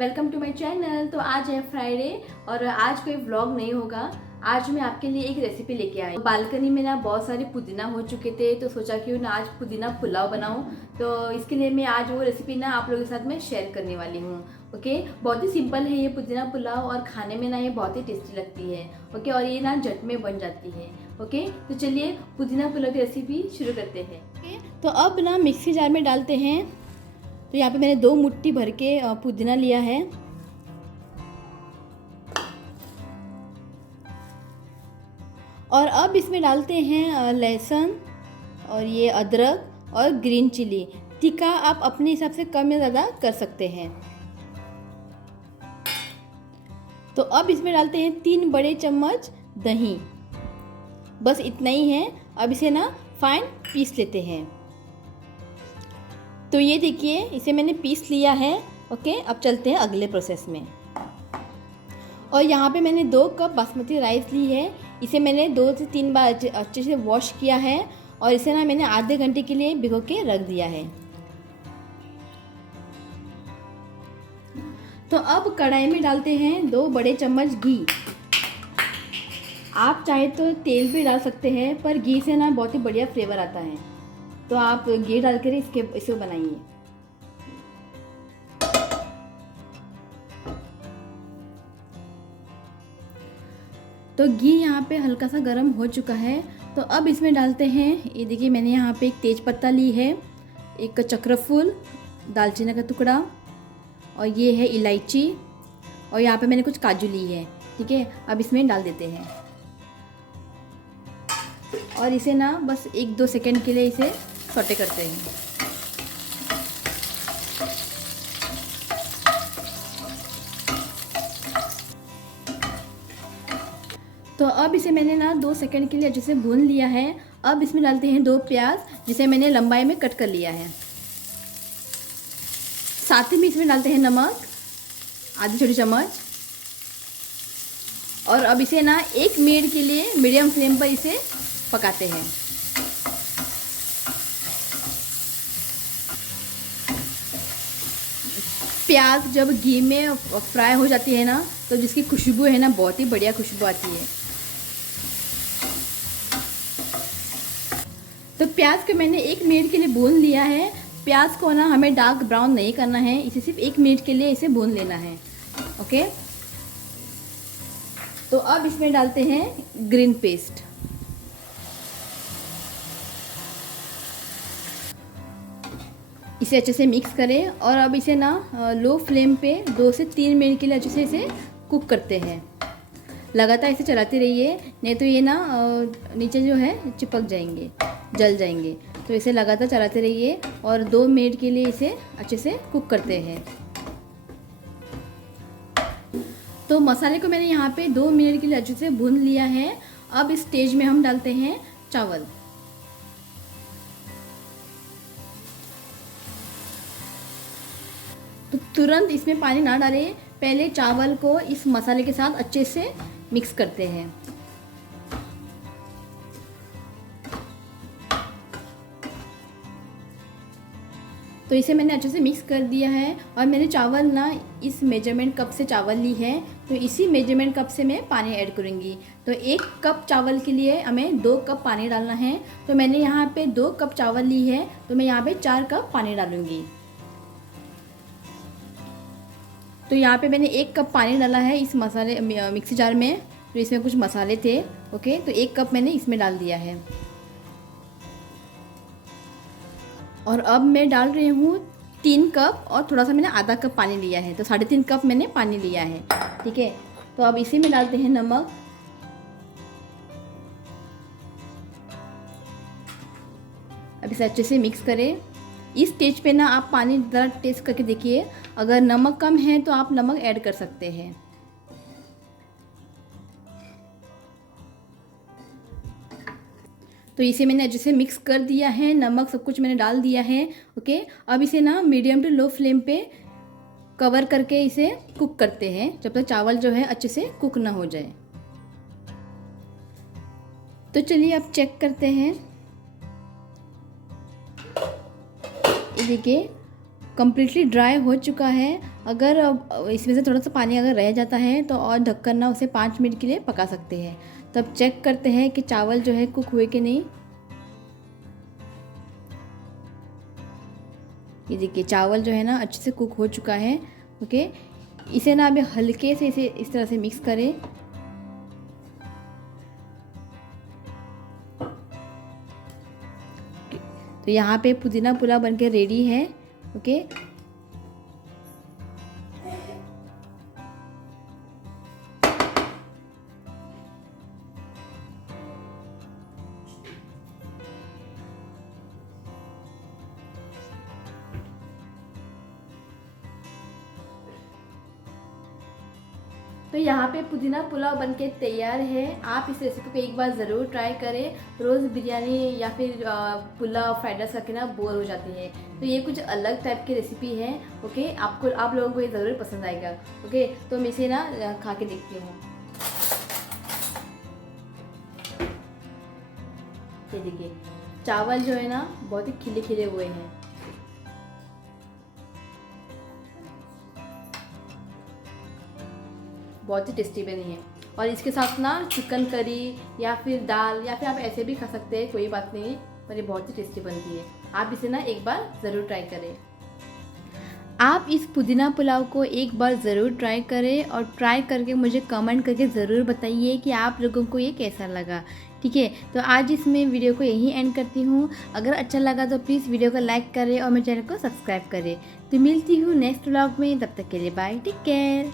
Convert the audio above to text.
Welcome to my channel. तो आज है फ्राइडे और आज कोई व्लॉग नहीं होगा। आज मैं आपके लिए एक रेसिपी लेके आई। बालकनी में ना बहुत सारे पुदीना हो चुके थे तो सोचा क्यों ना आज पुदीना पुलाव बनाऊं। तो इसके लिए मैं आज वो रेसिपी ना आप लोगों के साथ में शेयर करने वाली हूँ। ओके, बहुत ही सिंपल है ये पुदीना पुलाव और खाने में ना ये बहुत ही टेस्टी लगती है। ओके, और ये ना झट में बन जाती है। ओके, तो चलिए पुदीना पुलाव की रेसिपी शुरू करते हैं। ओके, तो अब ना मिक्सी जार में डालते हैं। तो यहाँ पे मैंने 2 मुट्ठी भर के पुदीना लिया है। और अब इसमें डालते हैं लहसुन और ये अदरक और ग्रीन चिली। तीखा आप अपने हिसाब से कम या ज़्यादा कर सकते हैं। तो अब इसमें डालते हैं 3 बड़े चम्मच दही। बस इतना ही है। अब इसे ना फाइन पीस लेते हैं। तो ये देखिए इसे मैंने पीस लिया है। ओके, अब चलते हैं अगले प्रोसेस में। और यहाँ पे मैंने 2 कप बासमती राइस ली है। इसे मैंने 2 से 3 बार अच्छे से वॉश किया है और इसे ना मैंने आधे घंटे के लिए भिगो के रख दिया है। तो अब कढ़ाई में डालते हैं 2 बड़े चम्मच घी। आप चाहे तो तेल भी डाल सकते हैं, पर घी से ना बहुत ही बढ़िया फ्लेवर आता है। तो आप घी डालकर इसे बनाइए। तो घी यहाँ पे हल्का सा गर्म हो चुका है। तो अब इसमें डालते हैं, ये देखिए मैंने यहाँ पे एक तेज पत्ता ली है, एक चक्रफूल, दालचीनी का टुकड़ा और ये है इलायची और यहाँ पे मैंने कुछ काजू ली है। ठीक है, अब इसमें डाल देते हैं और इसे ना बस 1-2 सेकंड के लिए इसे सौटे करते हैं। तो अब इसे मैंने ना 2 सेकंड के लिए अच्छे से भून लिया है। अब इसमें डालते हैं 2 प्याज, जिसे मैंने लंबाई में कट कर लिया है। साथ ही में इसमें डालते हैं नमक, आधी छोटी चम्मच। और अब इसे ना 1 मिनट के लिए मीडियम फ्लेम पर इसे पकाते हैं। प्याज जब घी में फ्राई हो जाती है ना, तो जिसकी खुशबू है ना, बहुत ही बढ़िया खुशबू आती है। तो प्याज को मैंने 1 मिनट के लिए भून लिया है। प्याज को ना हमें डार्क ब्राउन नहीं करना है, इसे सिर्फ 1 मिनट के लिए इसे भून लेना है। ओके, तो अब इसमें डालते हैं ग्रीन पेस्ट। इसे अच्छे से मिक्स करें और अब इसे ना लो फ्लेम पे 2 से 3 मिनट के लिए अच्छे से इसे कुक करते हैं। लगातार इसे चलाते रहिए, नहीं तो ये ना नीचे जो है चिपक जाएंगे, जल जाएंगे। तो इसे लगातार चलाते रहिए और 2 मिनट के लिए इसे अच्छे से कुक करते हैं। तो मसाले को मैंने यहाँ पे 2 मिनट के लिए अच्छे से भून लिया है। अब इस स्टेज में हम डालते हैं चावल। तो तुरंत इसमें पानी ना डालें, पहले चावल को इस मसाले के साथ अच्छे से मिक्स करते हैं। तो इसे मैंने अच्छे से मिक्स कर दिया है और मैंने चावल ना इस मेजरमेंट कप से चावल ली है, तो इसी मेजरमेंट कप से मैं पानी ऐड करूँगी। तो 1 कप चावल के लिए हमें 2 कप पानी डालना है। तो मैंने यहाँ पे 2 कप चावल ली है, तो मैं यहाँ पे 4 कप पानी डालूँगी। तो यहाँ पे मैंने 1 कप पानी डाला है इस मसाले मिक्सी जार में। तो इसमें कुछ मसाले थे। ओके, तो 1 कप मैंने इसमें डाल दिया है। और अब मैं डाल रही हूँ 3 कप और थोड़ा सा मैंने आधा कप पानी लिया है, तो 3.5 कप मैंने पानी लिया है। ठीक है, तो अब इसी में डालते हैं नमक। अब इसे अच्छे से मिक्स करें। इस स्टेज पे ना आप पानी ज़रा टेस्ट करके देखिए, अगर नमक कम है तो आप नमक ऐड कर सकते हैं। तो इसे मैंने अच्छे से मिक्स कर दिया है, नमक सब कुछ मैंने डाल दिया है। ओके, अब इसे ना मीडियम टू लो फ्लेम पे कवर करके इसे कुक करते हैं, जब तक चावल जो है अच्छे से कुक ना हो जाए। तो चलिए अब चेक करते हैं। ये देखिए कम्प्लीटली ड्राई हो चुका है अगर इसमें से थोड़ा सा पानी अगर रह जाता है तो और ढक्कन ना उसे 5 मिनट के लिए पका सकते हैं। तब चेक करते हैं कि चावल जो है कुक हुए कि नहीं। ये देखिए चावल जो है ना अच्छे से कुक हो चुका है। ओके, इसे ना अभी हल्के से इसे इस तरह से मिक्स करें। तो यहाँ पे पुदीना पुलाव बनके रेडी है। ओके, तो यहाँ पे पुदीना पुलाव बनके तैयार है। आप इस रेसिपी को एक बार ज़रूर ट्राई करें। रोज़ बिरयानी या फिर पुलाव फ्राइड राइस करके ना बोर हो जाती है, तो ये कुछ अलग टाइप की रेसिपी है। ओके, आप लोगों को ये ज़रूर पसंद आएगा। ओके, तो मैं इसे ना खा के देखती हूँ। ये देखिए चावल जो है ना बहुत ही खिले खिले हुए हैं। बहुत ही टेस्टी बनी है। और इसके साथ ना चिकन करी या फिर दाल या फिर आप ऐसे भी खा सकते हैं, कोई बात नहीं, पर ये बहुत ही टेस्टी बनती है। आप इसे ना एक बार ज़रूर ट्राई करें। आप इस पुदीना पुलाव को एक बार ज़रूर ट्राई करें और ट्राई करके मुझे कमेंट करके ज़रूर बताइए कि आप लोगों को ये कैसा लगा। ठीक है, तो आज इसमें वीडियो को यहीं एंड करती हूँ। अगर अच्छा लगा तो प्लीज़ वीडियो को लाइक करें और मेरे चैनल को सब्सक्राइब करें। तो मिलती हूँ नेक्स्ट व्लॉग में, तब तक के लिए बाय, टेक केयर।